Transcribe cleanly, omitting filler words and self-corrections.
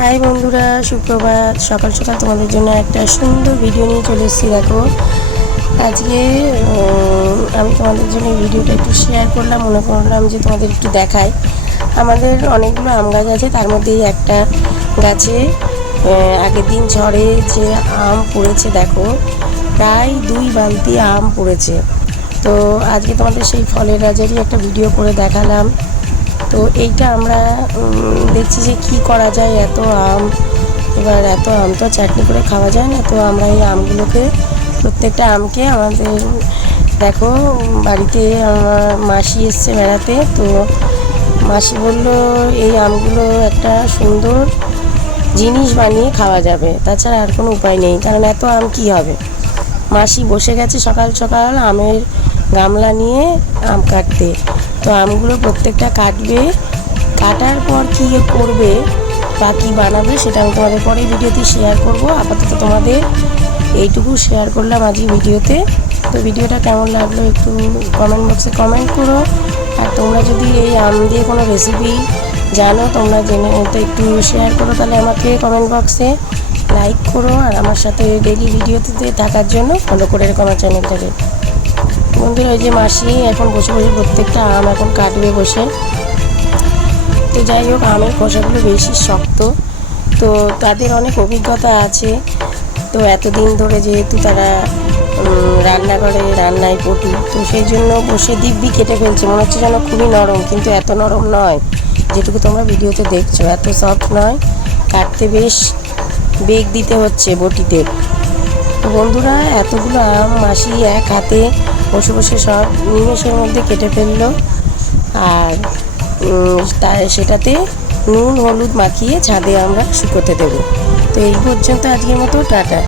High বন্ধুরা, সুপ্রভাত। সকাল সকাল তোমাদের জন্য একটা সুন্দর ভিডিও নিয়ে চলে এসেছি। দেখো, আজকে আমি তোমাদের জন্য এই ভিডিওটা একটু শেয়ার করলাম। মনে করলাম যে তোমাদের একটু দেখাই। আমাদের অনেকগুলো আম গাছ আছে, তার মধ্যেই একটা গাছে আগের দিন ঝড়ে যে আম পড়েছে, দেখো প্রায় 2 বালতি আম পড়েছে। তো আজকে তোমাদের সেই ফলের রাজারই একটা ভিডিও করে দেখালাম। তো এইটা আমরা দেখছি যে কি করা যায়। এত আম, এবার এত আম তো চাটনি করে খাওয়া যায় না। তো আমরা এই আমগুলোকে, প্রত্যেকটা আমকে আমাদের, দেখো বাড়িতে আমার মাসি এসছে বেড়াতে। তো মাসি বলল এই আমগুলো একটা সুন্দর জিনিস বানিয়ে খাওয়া যাবে, তাছাড়া আর কোনো উপায় নেই। কারণ এত আম কী হবে। মাসি বসে গেছে সকাল সকাল আমের গামলা নিয়ে আম কাটতে। তো আমগুলো প্রত্যেকটা কাটবে, কাটার পর কী করবে বা কী বানাবে সেটা আমি তোমাদের পরেই ভিডিওতে শেয়ার করব। আপাতত তোমাদের এইটুকু শেয়ার করলাম আজকে ভিডিওতে। তো ভিডিওটা কেমন লাগলো একটু কমেন্ট বক্সে কমেন্ট করো। আর তোমরা যদি এই আম দিয়ে কোনো রেসিপি জানো, তোমরা জেনে তো একটু শেয়ার করো, তাহলে আমাকে কমেন্ট বক্সে লাইক করো। আর আমার সাথে ডেইলি ভিডিওতে থাকার জন্য ফলো করে রেখো আমার চ্যানেলটাকে। বন্ধুরা, ওই যে মাসি এখন বসে বসে প্রত্যেকটা আম এখন কাটবে বসে। তো যাই হোক, আমের খোসাগুলো বেশি শক্ত, তো তাদের অনেক অভিজ্ঞতা আছে। তো এতদিন ধরে যেহেতু তারা রান্নায় পটু, তো সেই জন্য বসে দিব্যি কেটে ফেলছে। মনে হচ্ছে যেন খুবই নরম, কিন্তু এত নরম নয় যেটুকু তোমরা ভিডিওতে দেখছো। এত সফট নয়, কাটতে বেশ বেগ দিতে হচ্ছে বটিতে। তো বন্ধুরা, এতগুলো আম মাসি এক হাতে বসে বসে সব নিমেষের মধ্যে কেটে ফেললো। আর সেটাতে নুন হলুদ মাখিয়ে ছাদে আমরা শুকোতে দেবো। তো এই পর্যন্ত আজকের মতো, টাটা।